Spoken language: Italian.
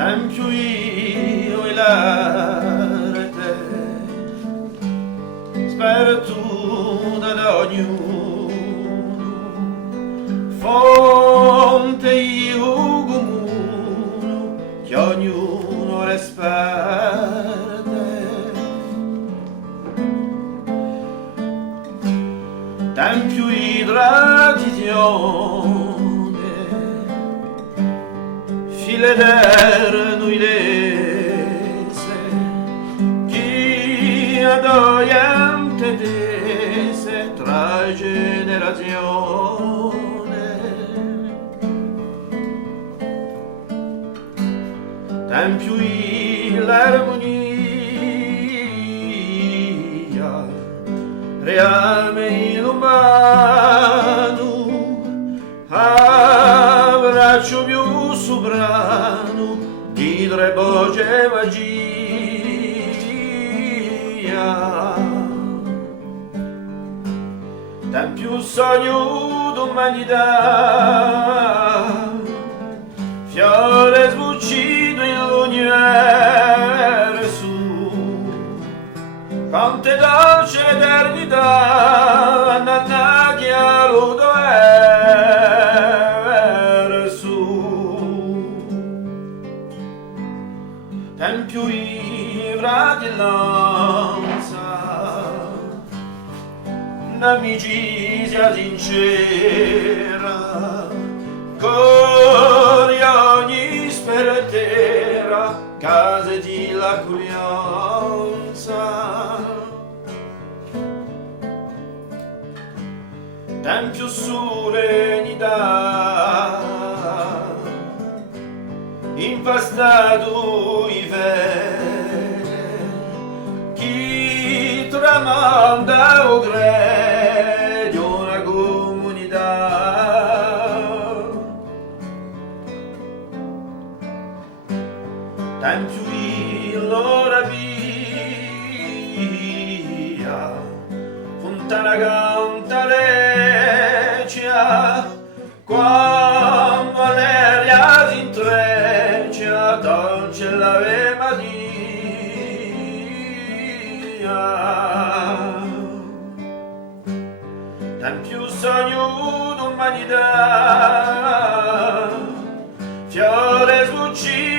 Tempio io e la rete, spertuta da ognuno, fonte io comune, che ognuno resperte. Tempio di tradizione, file d'erno ilese, chi adoiente dese tra generazione. Tempio l'armonia, reame inumano, abbraccio più sovrano di tre voce magia. Tempio sogno d'umanità, fiore sbuccido in l'universo, quante dolce l'eternità, nannati all'udo verso. Tempio di fratellanza, un'amicizia sincera, cori ogni spertera, case di l'accoglienza. Tempio serenità, impastato i vede, chi tramanda o crede una comunità. Tempio in l'ora via, fontana canta recia, quando Valeria si intreccia, dolce l'Ave Maria. Tempio sogno d'umanità, fiore sbuccido